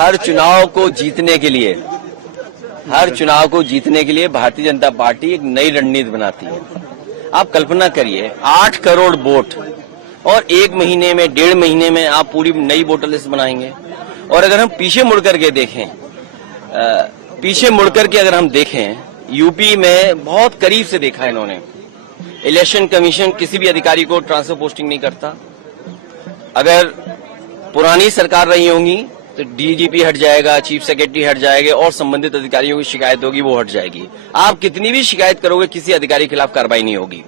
हर चुनाव को जीतने के लिए भारतीय जनता पार्टी एक नई रणनीति बनाती है। आप कल्पना करिए 8 करोड़ वोट और 1 महीने में 1.5 महीने में आप पूरी नई वोटर लिस्ट बनाएंगे। और अगर हम पीछे मुड़ करके अगर हम देखें यूपी में बहुत करीब से देखा है इन्होंने। इलेक्शन कमीशन किसी भी अधिकारी को ट्रांसफर पोस्टिंग नहीं करता। अगर पुरानी सरकार रही होंगी तो डीजीपी हट जाएगा, चीफ सेक्रेटरी हट जाएंगे और संबंधित अधिकारियों की शिकायत होगी वो हट जाएगी। आप कितनी भी शिकायत करोगे किसी अधिकारी के खिलाफ कार्रवाई नहीं होगी।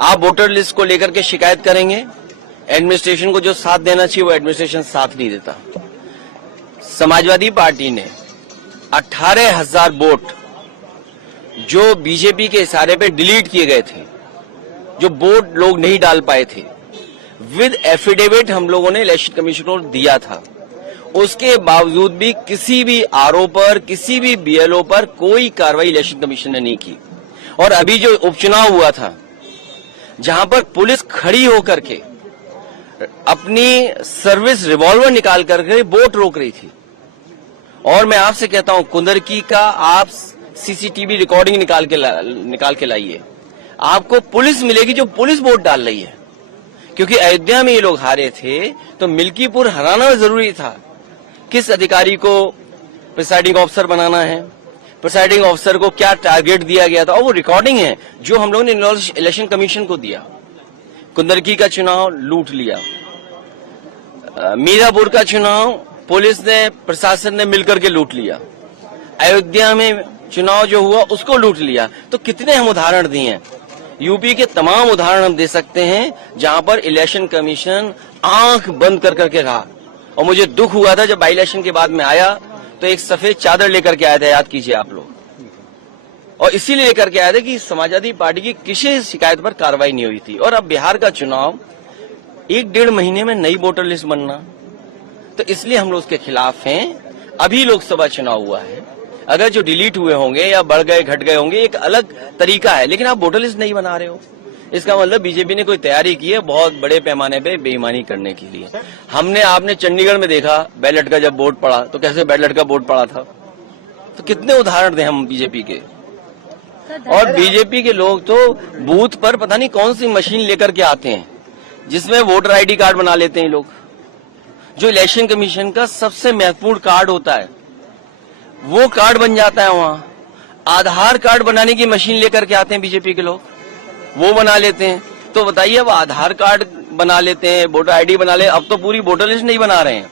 आप वोटर लिस्ट को लेकर के शिकायत करेंगे, एडमिनिस्ट्रेशन को जो साथ देना चाहिए वो एडमिनिस्ट्रेशन साथ नहीं देता। समाजवादी पार्टी ने 18,000 वोट जो बीजेपी के इशारे पे डिलीट किए गए थे, जो वोट लोग नहीं डाल पाए थे, विद एफिडेविट हम लोगों ने इलेक्शन कमीशन को दिया था। उसके बावजूद भी किसी भी आरओ पर, किसी भी बीएलओ पर कोई कार्रवाई इलेक्शन कमीशन ने नहीं की। और अभी जो उपचुनाव हुआ था जहां पर पुलिस खड़ी होकर के अपनी सर्विस रिवॉल्वर निकाल करके वोट रोक रही थी। और मैं आपसे कहता हूं कुंदरकी का आप सीसीटीवी रिकॉर्डिंग निकाल के लाइए, आपको पुलिस मिलेगी जो पुलिस वोट डाल रही है। क्योंकि अयोध्या में ये लोग हारे थे तो मिल्कीपुर हराना जरूरी था। किस अधिकारी को प्रिसाइडिंग ऑफिसर बनाना है, प्रिसाइडिंग ऑफिसर को क्या टारगेट दिया गया था, और वो रिकॉर्डिंग है जो हम लोगों ने इलेक्शन कमीशन को दिया। कुंदरकी का चुनाव लूट लिया, मीरापुर का चुनाव पुलिस ने, प्रशासन ने मिलकर के लूट लिया, अयोध्या में चुनाव जो हुआ उसको लूट लिया। तो कितने हम उदाहरण दिए हैं, यूपी के तमाम उदाहरण हम दे सकते हैं जहां पर इलेक्शन कमीशन आंख बंद कर करके रहा। और मुझे दुख हुआ था जब बाई इलेक्शन के बाद में आया तो एक सफेद चादर लेकर के आया था, याद कीजिए आप लोग। और इसीलिए लेकर के आया था कि समाजवादी पार्टी की किसी शिकायत पर कार्रवाई नहीं हुई थी। और अब बिहार का चुनाव 1-1.5 महीने में नई वोटर लिस्ट बनना, तो इसलिए हम लोग उसके खिलाफ हैं। अभी लोकसभा चुनाव हुआ है, अगर जो डिलीट हुए होंगे या बढ़ गए घट गए होंगे एक अलग तरीका है, लेकिन आप वोटर लिस्ट नहीं बना रहे हो। इसका मतलब बीजेपी ने कोई तैयारी की है बहुत बड़े पैमाने पे बेईमानी करने के लिए। आपने चंडीगढ़ में देखा बैलेट का जब वोट पड़ा तो कैसे बैलेट का वोट पड़ा था। तो कितने उदाहरण दें हम बीजेपी के। और बीजेपी के लोग तो बूथ पर पता नहीं कौन सी मशीन लेकर के आते हैं जिसमें वोटर आईडी कार्ड बना लेते हैं लोग, जो इलेक्शन कमीशन का सबसे महत्वपूर्ण कार्ड होता है वो कार्ड बन जाता है वहां। आधार कार्ड बनाने की मशीन लेकर के आते हैं बीजेपी के लोग, वो बना लेते हैं। तो बताइए अब आधार कार्ड बना लेते हैं, वोटर आईडी बना ले, अब तो पूरी वोटर लिस्ट नहीं बना रहे हैं।